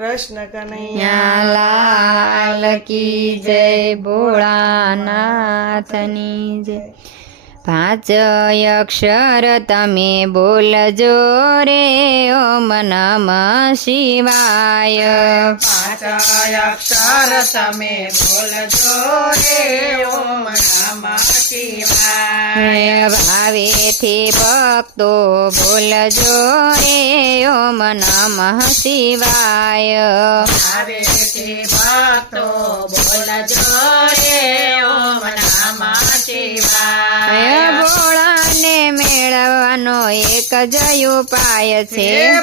કૃષ્ણ કનૈયા લાલ કી જય ભોળાનાથની જય. પાંચ અક્ષર તમે બોલજો રે ઓમ નમ શિવાય. પાંચ અક્ષર તમે બોલજો રે ઓમ નમ શિવાય. ભાવેથી ભક્તો બોલજો રે ઓમ નમ શિવાય. ભાવેથી ભક્તો બોલજો એક જ ઉપાય છે.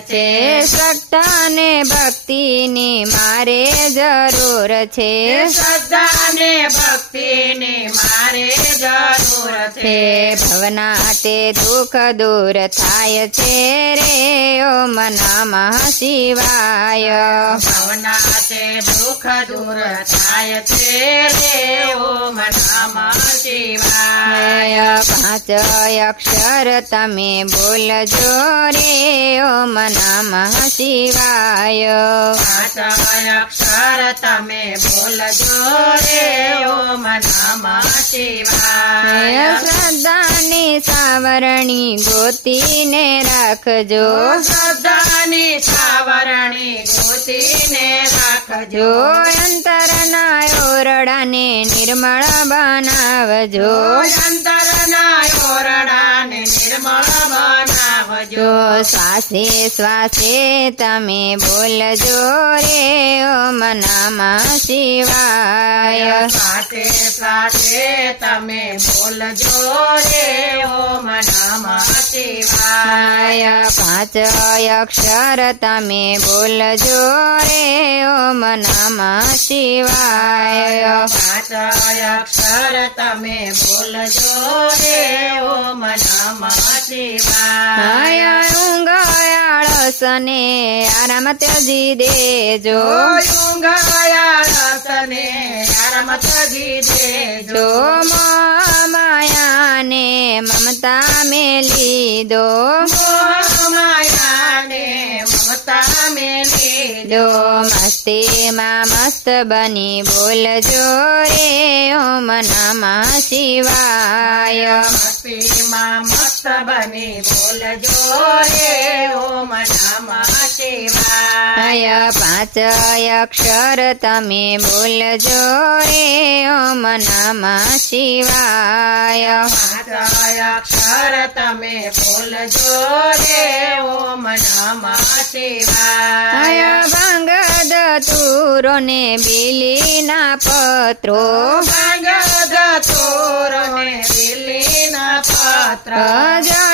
છે. શ્રદ્ધાને ભક્તિની મારે જરૂર છે. શ્રદ્ધાને ભક્તિની મારે જરૂર છે. છે ભવના તે દુઃખ દૂર થાય છે રે ઓમ નમઃ શિવાય. ભવના તે દુઃખ દૂર થાય છે રે ઓમ નમઃ શિવાય. પાંચ અક્ષર તમે બોલજો રે ઓમ નમઃ શિવાય અક્ષર તમે બોલજો રે ઓમ નમઃ શિવાય શ્રદ્ધાની સાવરણી ગોતીને રાખજો શ્રદ્ધાની સાવરણી ગોતીને રાખજો અંતરના ઓરડાને નિર્મળ બનાવજો અંતરના ઓરડાને નિર્મળ બનાવજો જો શ્વાસે શ્વાસે તમે બોલજો રે ઓમ નમઃ શિવાય સાથે સાથે તમે બોલજો રે ઓમ નમઃ શિવાય પાંચ અક્ષર તમે બોલજો રે ઓમ નમઃ શિવાય. પાંચ અક્ષર તમે બોલજો રે ઓમ નમઃ શિવાય. ઊંઘ આળસને આરામ ત્યજી દેજો. ઊંઘાયાળસને ત્યજી દેજો. માયાને મમતા મેલી દો મમતા મેલી દો મસ્તી માં મસ્ત બની બોલજો રે ઓમ નમઃ શિવાય. મસ્તીમાં મસ્ત બની બોલજો રે ઓમ નમઃ પાંચ અક્ષર તમે બોલજો રે ઓમ નમઃ શિવાય. પાંચ અક્ષર તમે બોલજો રે ઓમ નમઃ શિવાય ભાંગ દતુરો ને બીલીના પત્રો. ભાંગદ તોરને દિલ્હીના પત્ર. જળનો લોટો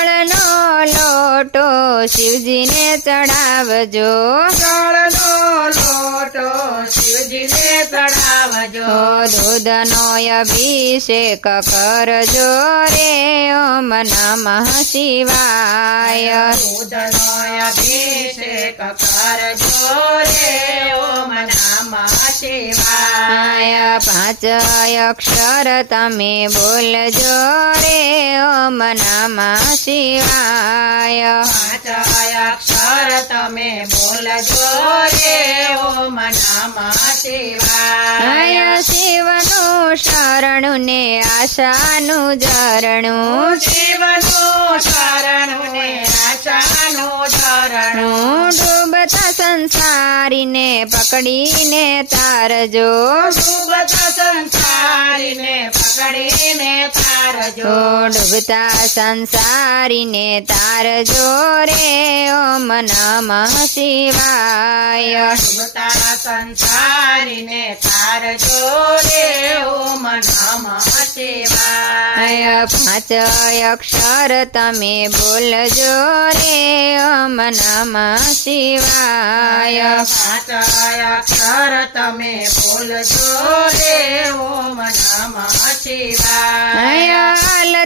શિવજીને ચડાવજો જળનો લોટો શિવજીને ચડાવજો દૂધનો અભિષેક કરજો રે ઓમ નમઃ શિવાય. દૂધનો અભિષેક કરજો રે ઓમ નમઃ શિવાય પાંચ અક્ષર તમે બોલજો રે ઓમ નમઃ શિવાય પાંચ અક્ષર તમે બોલજો રે ઓમ નમઃ શિવાય શિવનું શરણું ને આશાનું જરણું શિવનું શરણું ને આશાનું ડૂબતા સંસારીને પકડીને તારજો ડૂબતા સંસારીને પકડીને તારજો ડૂબતા સંસારીને તારજો રે ઓમ નમઃ શિવાય. ડૂબતા સંસારીને તારજો રે ઓમ નમઃ શિવાય. પાંચ અક્ષર તમે બોલજો રે ઓમ નમઃ શિવાય. પાંચ અક્ષર તમે બોલજો રે ઓમ નમઃ શિવાય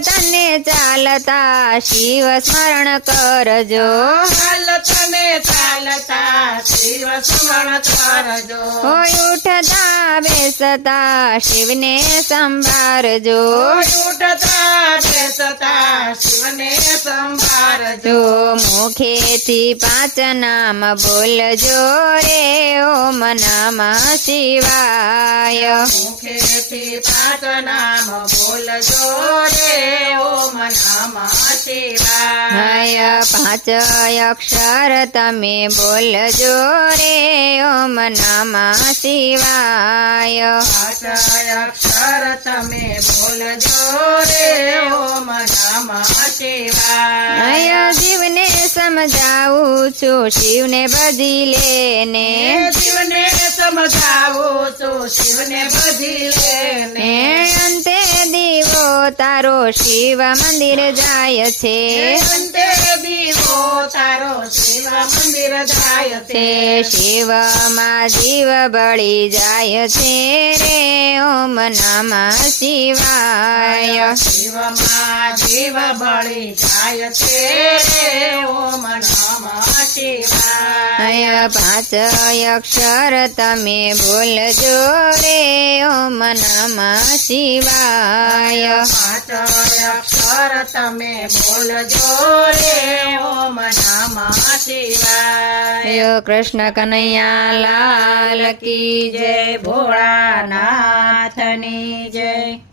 તને ચાલતા શિવ સ્મરણ કરજો. હાલ તમે ચાલતા શિવ સ્મરણ કરજો. હોય ઉઠતા બેસતા શિવને સંભાળજો ઉઠતા બેસતા શિવને સંભાળજો મુખેથી પાંચ નામ બોલજો રે ઓમ નમ શિવાય. મુખેથી પાંચ નામ બોલજો રે ઓમ નમઃ શિવાય પાંચ અક્ષર તમે બોલજો રે ઓમ નમઃ શિવાય પાંચ અક્ષર તમે બોલજો રે ઓમ નમઃ શિવાય જીવને સમજાવું છું શિવને બધી લેને. શિવને સમજાવું છું શિવને બધી લેને. તારો શિવ મંદિર જાય છે. અંતે દીવો તારો શિવ મંદિર જાય છે. શિવમાં જીવ બળી જાય છે રે ઓમ નમઃ શિવાય. શિવમાં જીવ બળી જાય છે રે ઓમ નમઃ શિવાય. પાંચ અક્ષર તમે ભૂલજો રે ઓમ નમઃ શિવાય. પાંચ અક્ષર તમે બોલજો રે ઓમ નમઃ શિવાય. કૃષ્ણ કનૈયા, લાલ કી જય, ભોળાનાથની જય.